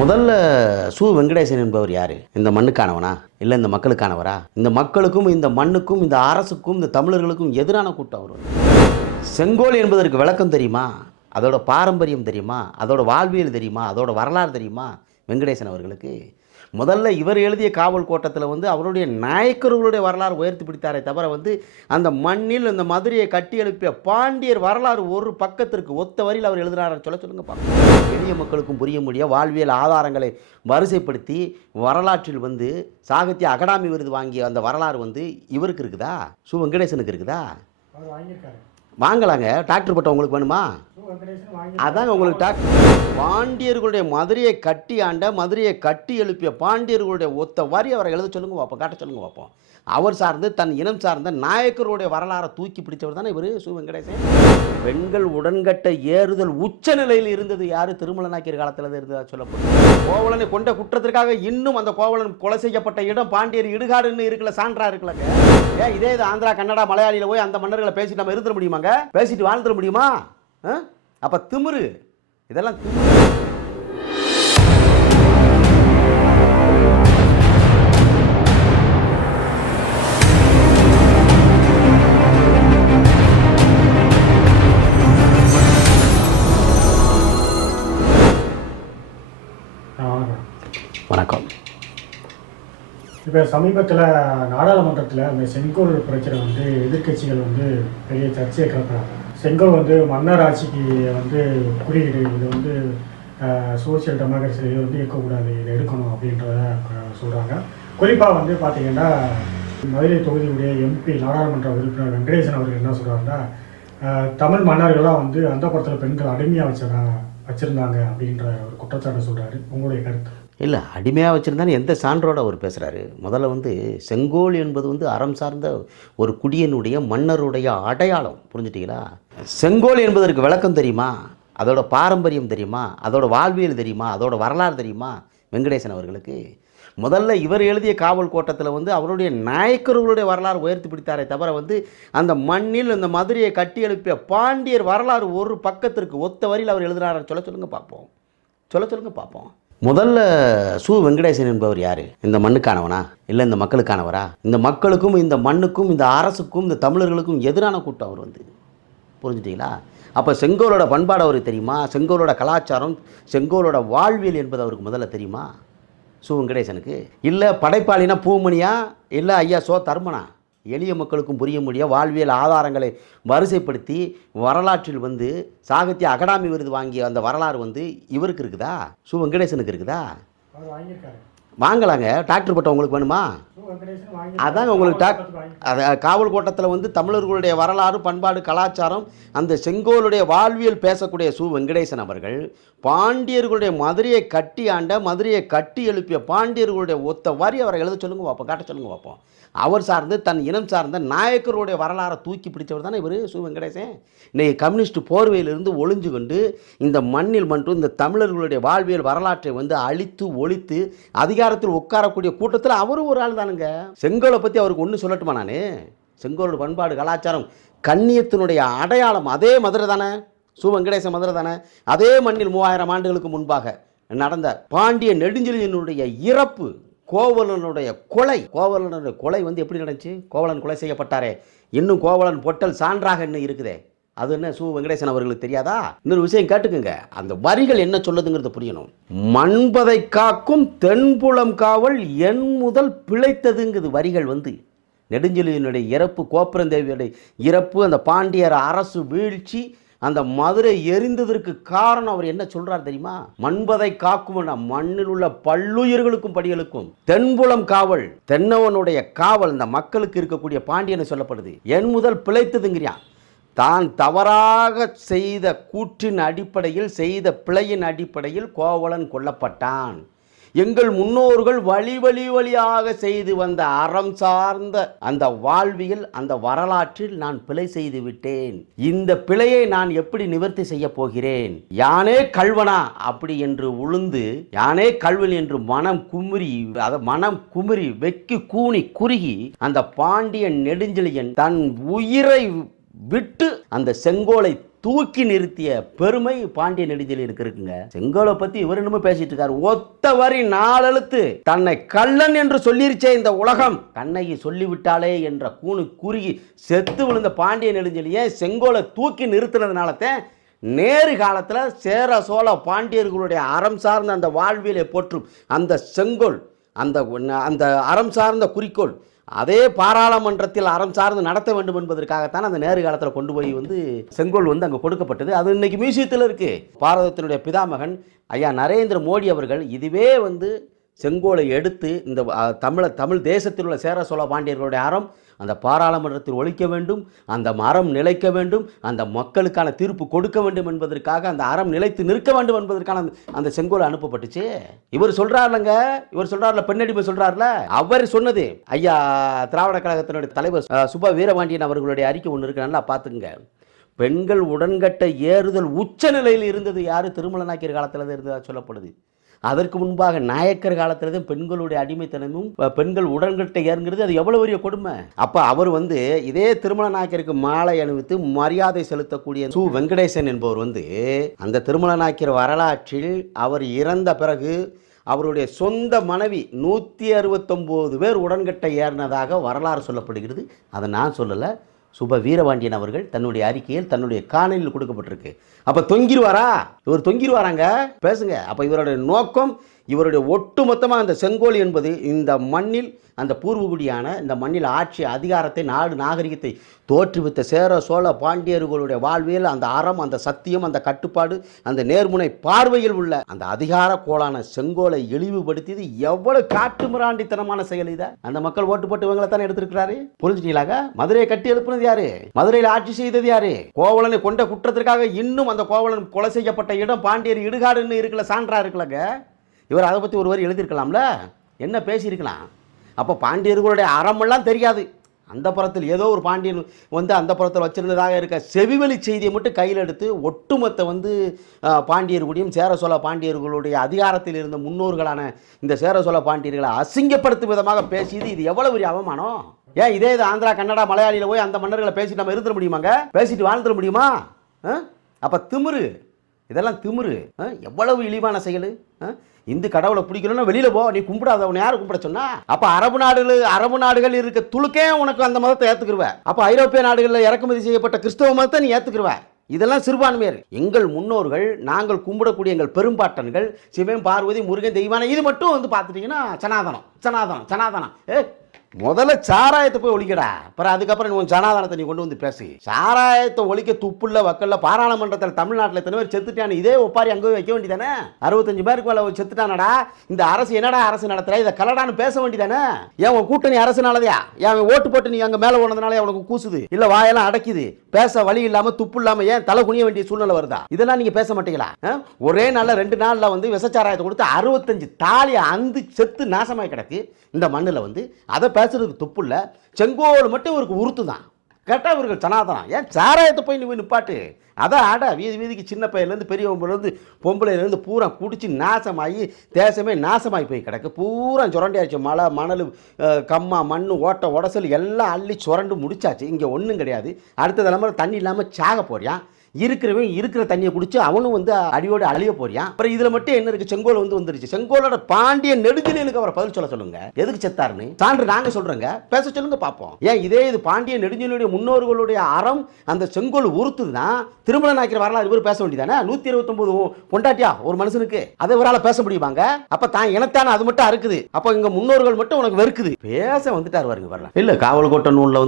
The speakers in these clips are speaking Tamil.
முதல்ல சு. வெங்கடேசன் என்பவர் யாரு? இந்த மண்ணுக்கானவனா இல்லை இந்த மக்களுக்கானவரா? இந்த மக்களுக்கும் இந்த மண்ணுக்கும் இந்த அரசுக்கும் இந்த தமிழர்களுக்கும் எதிரான கூட்டம் அவர். செங்கோல் என்பதற்கு விளக்கம் தெரியுமா? அதோட பாரம்பரியம் தெரியுமா? அதோட வாழ்வியல் தெரியுமா? அதோட வரலாறு தெரியுமா வெங்கடேசன் அவர்களுக்கு? முதல்ல இவர் எழுதிய காவல் கோட்டத்தில் அவருடைய நாயக்கர்களுடைய வரலாறு உயர்த்தி பிடித்தாரே தவிர அந்த மண்ணில் அந்த மதுரையை கட்டி எழுப்பிய பாண்டியர் வரலாறு ஒரு பக்கத்திற்கு ஒத்த வரியில் அவர் எழுதுகிறார். சொல்லுங்க பார்க்கலாம். எளிய மக்களுக்கும் புரிய முடிய வாழ்வியல் ஆதாரங்களை வரிசைப்படுத்தி வரலாற்றில் சாகித்ய அகாடமி விருது வாங்கிய அந்த வரலாறு இவருக்கு இருக்குதா? சு. வெங்கடேசனுக்கு இருக்குதா? வாங்கலாங்க. டாக்டர் பட்டம் உங்களுக்கு வேணுமா? அதாங்க உங்களுக்கு பாண்டியர்களுடைய மதுரையை கட்டி ஆண்ட மதுரையை கட்டி எழுப்பிய பாண்டியர்களுடைய ஒத்த வரி அவரை எழுத சொல்லுங்க பார்ப்போம், காட்ட சொல்லுங்க பார்ப்போம். அவர் சார்ந்து தன் இனம் சார்ந்த நாயக்கருடைய வரலாறை தூக்கி பிடிச்சவர் தானே இவர் சு. வெங்கடேசன். பெண்கள் உடன்கட்ட ஏறுதல் உச்ச நிலையில் இருந்தது யாரு? திருமல நாயக்கர் காலத்தில் இருந்ததா சொல்லப்படும். கோவலனை கொண்ட குற்றத்திற்காக இன்னும் அந்த கோவலன் கொலை செய்யப்பட்ட இடம் பாண்டியர் இடுகாடுன்னு இருக்குல்ல, சான்றா இருக்குல்லங்க. ஏன் இதே இது ஆந்திரா கன்னடா மலையாளியில் போய் அந்த மன்னர்களை பேசிட்டு நம்ம இருந்துட முடியுமாங்க? பேசிட்டு வாழ்ந்துட முடியுமா? அப்ப திமிரு, இதெல்லாம் திமிரு. வணக்கம். இப்போ சமீபத்தில் நாடாளுமன்றத்தில் அந்த செங்கோல் பிரச்சனை எதிர்க்கட்சிகள் பெரிய சர்ச்சையை கிளப்புறாங்க. செங்கோல் மன்னர் ஆட்சிக்கு குறியீடு, இது சோசியல் டெமோக்ரஸி இருக்கக்கூடாது, இதை எடுக்கணும் அப்படின்றத சொல்கிறாங்க. குறிப்பாக பார்த்தீங்கன்னா மதுரை தொகுதியுடைய எம்பி நாடாளுமன்ற உறுப்பினர் வெங்கடேசன் அவர்கள் என்ன சொல்கிறாங்கன்னா, தமிழ் மன்னர்கள்லாம் அந்த படத்தில் பெண்கள் அடிமையாக வச்சுருந்தாங்க அப்படின்ற ஒரு குற்றச்சாட்டை சொல்கிறாரு. உங்களுடைய கருத்து? இல்லை, அடிமையாக வச்சுருந்தாலும் எந்த சான்றோடு அவர் பேசுகிறாரு? முதல்ல செங்கோல் என்பது அறம் சார்ந்த ஒரு குடியனுடைய மன்னருடைய அடையாளம். புரிஞ்சுட்டீங்களா? செங்கோல் என்பதற்கு விளக்கம் தெரியுமா? அதோட பாரம்பரியம் தெரியுமா? அதோட வாழ்வியல் தெரியுமா? அதோட வரலாறு தெரியுமா வெங்கடேசன் அவர்களுக்கு? முதல்ல இவர் எழுதிய காவல் கோட்டத்தில் அவருடைய நாயக்கர்களுடைய வரலாறு உயர்த்தி பிடித்தாரே தவிர அந்த மண்ணில் அந்த மதுரையை கட்டி எழுப்பிய பாண்டியர் வரலாறு ஒரு பக்கத்திற்கு ஒத்த வரியில் அவர் எழுதுகிறார். சொல்லுங்க பார்ப்போம். சொல்லுங்க பார்ப்போம். முதல்ல சு. வெங்கடேசன் என்பவர் யார்? இந்த மண்ணுக்கானவனா இல்லை இந்த மக்களுக்கானவரா? இந்த மக்களுக்கும் இந்த மண்ணுக்கும் இந்த அரசுக்கும் இந்த தமிழர்களுக்கும் எதிரான கூட்டம் அவர். புரிஞ்சுட்டீங்களா? அப்போ செங்கோலோட பண்பாடு அவருக்கு தெரியுமா? செங்கோலோட கலாச்சாரம், செங்கோலோட வாழ்வியல் என்பது அவருக்கு முதல்ல தெரியுமா சு. வெங்கடேசனுக்கு? இல்லை படைப்பாளினா பூமணியா, இல்லை ஐயா சோ. தர்மனா? எளிய மக்களுக்கும் புரிய முடிய வாழ்வியல் ஆதாரங்களை வரிசைப்படுத்தி வரலாற்றில் சாகித்ய அகாடமி விருது வாங்கிய அந்த வரலாறு இவருக்கு இருக்குதா? சு. வெங்கடேசனுக்கு இருக்குதா? வாங்கலாங்க. டாக்டர் பட்டம் உங்களுக்கு வேணுமா? அதாங்க உங்களுக்கு காவல் கோட்டத்தில் தமிழர்களுடைய வரலாறு, பண்பாடு, கலாச்சாரம், அந்த செங்கோலுடைய வாழ்வியல் பேசக்கூடிய சு. வெங்கடேசன் அவர்கள் பாண்டியர்களுடைய மதுரையை கட்டி ஆண்ட மதுரையை கட்டி எழுப்பிய பாண்டியர்களுடைய ஒத்த வரி அவரை எழுத சொல்லுங்க பார்ப்போம், காட்ட சொல்லுங்க பார்ப்போம். அவர் சார்ந்து தன் இனம் சார்ந்த நாயக்கருடைய வரலாறை தூக்கி பிடிச்சவர் தானே இவர் சு. வெங்கடேசன். இன்றைக்கி கம்யூனிஸ்ட் போர்வையிலிருந்து ஒளிஞ்சு கொண்டு இந்த மண்ணில் மட்டும் இந்த தமிழர்களுடைய வாழ்வியல் வரலாற்றை அழித்து ஒழித்து அதிகாரத்தில் உட்காரக்கூடிய கூட்டத்தில் அவரும் ஒரு ஆள் தானுங்க. செங்கோலை பற்றி அவருக்கு ஒன்று சொல்லட்டுமா? நான் செங்கோலோட பண்பாடு, கலாச்சாரம், கண்ணியத்தினுடைய அடையாளம் அதே மதுரை தானே, சு. வெங்கடேசன் மதுரை தானே. அதே மண்ணில் 3000 ஆண்டுகளுக்கு முன்பாக நடந்த பாண்டிய நெடுஞ்செழியனுடைய இறப்பு, கோவலனுடைய கொலை, கோவலனுடைய கொலை எப்படி நடந்துச்சு? கோவலன் கொலை செய்யப்பட்டாரே, இன்னும் கோவலன் பொட்டல் சான்றாக இன்னும் இருக்குதே, அது என்ன சு. வெங்கடேசன் அவர்களுக்கு தெரியாதா? இன்னொரு விஷயம் கேட்டுக்குங்க, அந்த வரிகள் என்ன சொல்லுதுங்கிறது புரியணும். மண்பதை காக்கும் தென்புலம் காவல் என் முதல் பிழைத்ததுங்குது வரிகள். நெடுஞ்செழியனுடைய இறப்பு, கோப்பரந்தேவியுடைய இறப்பு, அந்த பாண்டியர் அரசு வீழ்ச்சி, அந்த மதுரை எரிந்ததற்கு காரணம் அவர் என்ன சொல்றார் தெரியுமா? மண்பதை காக்கும், மண்ணில் உள்ள பல்லுயிர்களுக்கும் படிகளுக்கும் தென்புலம் காவல், தென்னவனுடைய காவல் இந்த மக்களுக்கு இருக்கக்கூடிய பாண்டியனை சொல்லப்படுது. என் முதல் பிழைத்ததுங்கிறான். தான் தவறாக செய்த கூற்றின் அடிப்படையில், செய்த பிழையின் அடிப்படையில் கோவலன் கொல்லப்பட்டான். எங்கள் முன்னோர்கள் வழி வழியாக செய்து வந்த அறம் சார்ந்த அந்த வாழ்வியல், அந்த வரலாற்றில் நான் பிழை செய்து விட்டேன். இந்த பிழையை நான் எப்படி நிவர்த்தி செய்ய போகிறேன்? யானே கல்வனா அப்படி என்று உளுந்து, யானே கல்வன் என்று மனம் குமுறி வெக்கி கூனி குறுகி அந்த பாண்டியன் நெடுஞ்செழியன் தன் உயிரை விட்டு அந்த செங்கோலை தூக்கி நிறுத்திய பெருமை பாண்டிய நெடுஞ்செழியனுக்கு இருக்குங்க. செங்கோலை பத்தி இவர் என்னமோ பேசிட்டு இருக்காரு. ஒத்த வரி 4 எழுத்து தன்னை கள்ளன் என்று சொல்லிருச்சே இந்த உலகம், கண்ணகி சொல்லிவிட்டாலே என்ற கூணு குறுகி செத்து விழுந்த பாண்டிய நெடுஞ்செழியன் செங்கோலை தூக்கி நிறுத்தினதுனாலதான் நேரு காலத்தில் சேர சோழ பாண்டியர்களுடைய அறம் சார்ந்த அந்த வாழ்வியலை போற்றும் அந்த செங்கோல், அந்த அந்த அறம் சார்ந்த குறிக்கோள் அதே பாராளுமன்றத்தில் அறம் சார்ந்து நடத்த வேண்டும் என்பதற்காகத்தான் அந்த நேரு காலத்தில் கொண்டு போய் செங்கோல் அங்கே கொடுக்கப்பட்டது. அது இன்னைக்கு மியூசியத்தில் இருக்கு. பாரதத்தினுடைய பிதாமகன் ஐயா நரேந்திர மோடி அவர்கள் இதுவே செங்கோலை எடுத்து இந்த தமிழ் தேசத்தில் உள்ள சேர சோழ பாண்டியர்களுடைய அறம் அந்த பாராளுமன்றத்தில் ஒழிக்க வேண்டும், அந்த மரம் நிலைக்க வேண்டும், அந்த மக்களுக்கான தீர்ப்பு கொடுக்க வேண்டும் என்பதற்காக அந்த அறம் நிலைத்து நிற்க வேண்டும் என்பதற்கான அந்த செங்கோல் அனுப்பப்பட்டுச்சு. இவர் சொல்றாருலங்க, இவர் சொல்றாருல பெண்ணடிமை சொல்றாருல, அவர் சொன்னது ஐயா திராவிட கழகத்தினுடைய தலைவர் சுப வீரபாண்டியன் அவர்களுடைய அறிக்கை ஒன்று இருக்கு, நல்லா பார்த்துங்க. பெண்கள் உடன்கட்டை ஏறுதல் உச்ச நிலையில் இருந்தது யாரு? திருமல நாயக்கர் காலத்தில் இருந்ததா சொல்லப்படுது. அதற்கு முன்பாக நாயக்கர் காலத்தில் தான் பெண்களுடைய அடிமைத்தனமும் பெண்கள் உடன்கட்டை ஏறுங்கிறது அது எவ்வளவு பெரிய கொடுமை. அப்போ அவர் இதே திருமல நாயக்கருக்கு மாலை அணிவித்து மரியாதை செலுத்தக்கூடிய சு வெங்கடேசன் என்பவர் அந்த திருமல நாயக்கர் வரலாற்றில் அவர் இறந்த பிறகு அவருடைய சொந்த மனைவி 169 பேர் உடன்கட்டை ஏறினதாக வரலாறு சொல்லப்படுகிறது. அதை நான் சொல்லலை, சுப வீரபாண்டியன் அவர்கள் தன்னுடைய அறிக்கையில் தன்னுடைய காணொலியில் கொடுக்கப்பட்டிருக்கு. அப்போ தொங்கிடுவாரா? இவர் தொங்கிடுவாராங்க, பேசுங்க. அப்போ இவருடைய நோக்கம், இவருடைய ஒட்டுமொத்தமாக அந்த செங்கோல் என்பது இந்த மண்ணில் அந்த பூர்வகுடியான இந்த மண்ணில் ஆட்சி அதிகாரத்தை நாடு நாகரிகத்தை தோற்றுவித்த சேர சோழ பாண்டியர்களுடைய வாழ்வியல் அந்த அறம், அந்த சத்தியம், அந்த கட்டுப்பாடு, அந்த நேர்முனை பார்வையில் உள்ள அந்த அதிகார கோளான செங்கோலை இழிவுபடுத்தியது எவ்வளவு காட்டுமிராண்டித்தனமான செயல். இதை அந்த மக்கள் ஓட்டு போட்டு இவங்களை தானே எடுத்திருக்கிறாரு. புரிஞ்சுட்டீங்களாங்க? மதுரையை கட்டி எழுப்புனது யாரு? மதுரையில் ஆட்சி செய்தது யாரு? கோவலனை கொண்ட குற்றத்திற்காக இன்னும் அந்த கோவலன் கொலை செய்யப்பட்ட இடம் பாண்டியர் இடுகாடுன்னு இருக்குல்ல, சான்றா இருக்குல்லங்க. இவர் அதை பற்றி ஒரு வரி எழுதியிருக்கலாம்ல, என்ன பேசியிருக்கலாம். அப்போ பாண்டியர்களுடைய அறமெல்லாம் தெரியாது. அந்த புறத்தில் ஏதோ ஒரு பாண்டியன் அந்த புறத்தில் வச்சிருந்ததாக இருக்க செவிவெளி செய்தியை மட்டும் கையில் எடுத்து ஒட்டுமொத்த பாண்டியர்களுடையும் சேர சோழ பாண்டியர்களுடைய அதிகாரத்தில் இருந்த முன்னோர்களான இந்த சேர சோழ பாண்டியர்களை அசிங்கப்படுத்தும் விதமாக பேசியது இது எவ்வளவு பெரிய அவமானம். ஏன் இதே இது ஆந்திரா கன்னடா மலையாளியில் போய் அந்த மன்னர்களை பேசிட்டு நம்ம இருந்துட முடியுமாங்க? பேசிட்டு வாழ்ந்துட முடியுமா? அப்போ திமிரு, இதெல்லாம் திமிரு. எவ்வளவு இழிவான செயல். இந்து கடவுளை பிடிக்கணும்னா வெளியில போ, நீ கும்பிடாத, அவனை யாரும் கும்பிட சொன்னா? அப்ப அரபு நாடுகள் இருக்க துளுக்கே உனக்கு அந்த மதத்தை ஏத்துக்குருவ. அப்ப ஐரோப்பிய நாடுகளில் இறக்குமதி செய்யப்பட்ட கிறிஸ்தவ மதத்தை நீ ஏத்துக்குருவ. இதெல்லாம் சிறுபான்மையர். எங்கள் முன்னோர்கள், நாங்கள் கும்பிடக்கூடிய எங்கள் பெரும்பாட்டன்கள் சிவன், பார்வதி, முருகன், தெய்வான, இது மட்டும் பார்த்துட்டீங்கன்னா சனாதனம் சனாதனம் சனாதனம். முதல்ல சாராயத்தை போய் ஒழிக்கடா, அப்புறம் அதுக்கப்புறம் உன் சனாதனத்தை நீ கொண்டு பேசு. சாராயத்தை ஒழிக்க துப்புள்ள வக்கல்ல பாராளுமன்றத்தில் தமிழ்நாட்டில் எத்தனை பேர் செத்துட்டானு இதே ஒப்பாரி அங்கே வைக்க வேண்டியதானே? 65 பேருக்கு மேலே செத்துட்டானடா. இந்த அரசு என்னடா அரசு நடத்துற? இதை கலடான்னு பேச வேண்டியதானே? ஏன் உன் கூட்டணி அரசுனாலதையா? ஏன் ஓட்டு போட்டு நீ அங்கே மேலே போனதுனால அவனுக்கு கூசுது இல்லை, வாயெல்லாம் அடைக்குது, பேச வழி இல்லாமல் துப்பு இல்லாமல் ஏன் தலை குனிய வேண்டிய சூழ்நிலை வருதா? இதெல்லாம் நீங்கள் பேச மாட்டீங்களா? ஒரே நாளில் 2 நாளில் விசச்சாராயத்தை கொடுத்து 65 தாலியை அந்து செத்து நாசமாய் கிடக்கு இந்த மண்ணில். அதை பேசுறதுக்கு துப்பு இல்லை. செங்கோல் மட்டும் இவருக்கு உறுத்து தான். கேட்டால் இவர்கள் சனாதனம். ஏன் சாராயத்தை போய் நீ நிப்பாட்டு? அதான் ஆட வீதி வீதிக்கு சின்ன பையன்லேருந்து பெரியவங்கலேருந்து பொம்பளையிலேருந்து பூரா குடிச்சு நாசமாகி தேசமே நாசமாகி போய் கிடக்கு. பூரா சுரண்டியாச்சு. மழை, மணல், கம்மா, மண், ஓட்ட, உடசல் எல்லாம் அள்ளி சுரண்டு முடிச்சாச்சு. இங்கே ஒன்றும் கிடையாது. அடுத்த தலைமுறை தண்ணி இல்லாமல் சாக போறியான். இருக்கிற தண்ணியை குடிச்சு அவனும் அடியோடு அழிய போறியான். அப்புறம் இதுல மட்டும் என்ன இருக்கு? செங்கோல் வந்துருச்சு. செங்கோலோட பாண்டிய நெடுஞ்செழியனுக்கு அவரை பதில் சொல்லுங்க. எதுக்கு செத்தாருன்னு சான்று நாங்க சொல்றேங்க, பேச சொல்லுங்க பாப்போம். ஏன் இது பாண்டிய நெடுஞ்செழியனுடைய முன்னோர்களுடைய அறம் அந்த செங்கோல் உறுத்துதுன்னா திருமல நாயக்கர் வரலாறு இவர் பேச வேண்டியதானே? 129 பொண்டாட்டியா ஒரு மனுஷனுக்கு, அதை இவரால் பேச முடியுமாங்க? அப்ப தான் இனத்தான அது மட்டும் இருக்குது. அப்ப இங்க முன்னோர்கள் மட்டும் உனக்கு வெறுக்குது. பேச வந்துட்டார் பாருங்க. வரலாம் இல்ல காவல் கோட்ட நூல்ல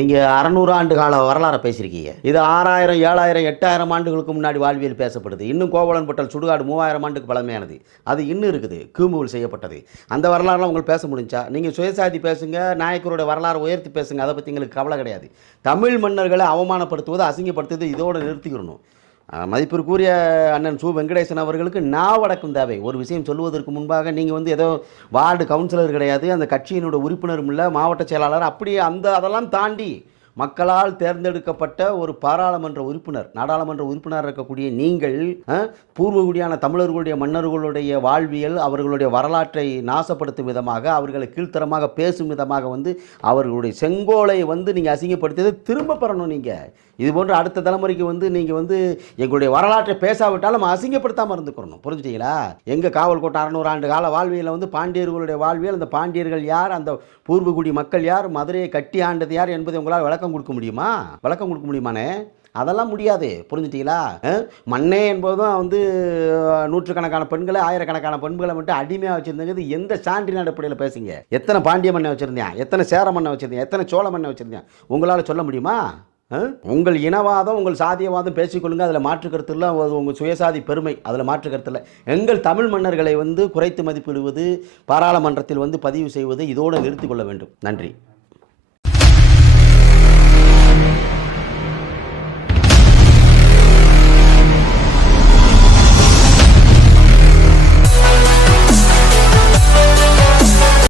நீங்க 600 ஆண்டு கால வரலாறு பேசியிருக்கீங்க. இது 6000 7000 8000 ஆண்டுகளுக்கு முன்னாடி வாழ்வியல் பேசப்படுது. இன்னும் கோவலன் பட்டல் சுடுகாடு 3000 ஆண்டுக்கு பழமையானது. அது இன்னும் இருக்குது, கிமுவில் செய்யப்பட்டது. அந்த வரலாறுலாம் உங்களுக்கு பேச முடிஞ்சா நீங்கள் சுயசாதி பேசுங்க, நாயக்கருடைய வரலாறு உயர்த்தி பேசுங்க, அதை பற்றி எங்களுக்கு கவலை கிடையாது. தமிழ் மன்னர்களை அவமானப்படுத்துவது, அசிங்கப்படுத்துவது இதோடு நிறுத்திக்கிறணும். மதிப்பிற்குரிய அண்ணன் சு வெங்கடேசன் அவர்களுக்கு நாவடக்கம் தேவை. ஒரு விஷயம் சொல்வதற்கு முன்பாக நீங்கள் ஏதோ வார்டு கவுன்சிலர் கிடையாது, அந்த கட்சியினுடைய உறுப்பினரும் இல்லை, மாவட்ட செயலாளர், அப்படியே அதெல்லாம் தாண்டி மக்களால் தேர்ந்தெடுக்கப்பட்ட ஒரு பாராளுமன்ற உறுப்பினர், நாடாளுமன்ற உறுப்பினர் இருக்கக்கூடிய நீங்கள் பூர்வகுடியான தமிழர்களுடைய மன்னர்களுடைய வாழ்வியல், அவர்களுடைய வரலாற்றை நாசப்படுத்தும் விதமாக, அவர்களை கீழ்த்தரமாக பேசும் விதமாக அவர்களுடைய செங்கோலை நீங்கள் அசிங்கப்படுத்தியதை திரும்ப பெறணும். நீங்கள் இது போன்ற அடுத்த தலைமுறைக்கு வந்து நீங்கள் வந்து எங்களுடைய வரலாற்றை பேசாவிட்டாலும் நம்ம அசிங்கப்படுத்தாமல் இருந்துக்கிறணும். புரிஞ்சுட்டீங்களா? எங்கள் காவல் கோட்டை 600 ஆண்டு கால வாழ்வியலில் வந்து பாண்டியர்களுடைய வாழ்வியல், அந்த பாண்டியர்கள் யார், அந்த பூர்வகுடி மக்கள் யார், மதுரையை கட்டி ஆண்டது யார் என்பதை உங்களால் விளக்கம் கொடுக்க முடியுமா? விளக்கம் கொடுக்க முடியுமானே? அதெல்லாம் முடியாது. புரிஞ்சுட்டீங்களா? மண்ணே என்பதும் வந்து நூற்றுக்கணக்கான பெண்களை, ஆயிரக்கணக்கான பெண்களை மட்டும் அடிமையாக வச்சுருந்தது எந்த சான்றின் அடிப்படையில் பேசுங்க? எத்தனை பாண்டிய மண்ணை வச்சுருந்தேன், எத்தனை சேர மண்ணை வச்சுருந்தேன், எத்தனை சோழ மண்ணை வச்சுருந்தேன், உங்களால் சொல்ல முடியுமா? உங்கள் இனவாதம், உங்கள் சாதியவாதம் பேசிக்கொள்ளுங்க, அதில் மாற்று கருத்து இல்லை. உங்கள் சுயசாதி பெருமை, அதில் மாற்று கருத்து இல்லை. எங்கள் தமிழ் மன்னர்களை வந்து குறைத்து மதிப்பிடுவது, பாராளுமன்றத்தில் வந்து பதிவு செய்வது இதோடு நிறுத்திக் கொள்ள வேண்டும். நன்றி.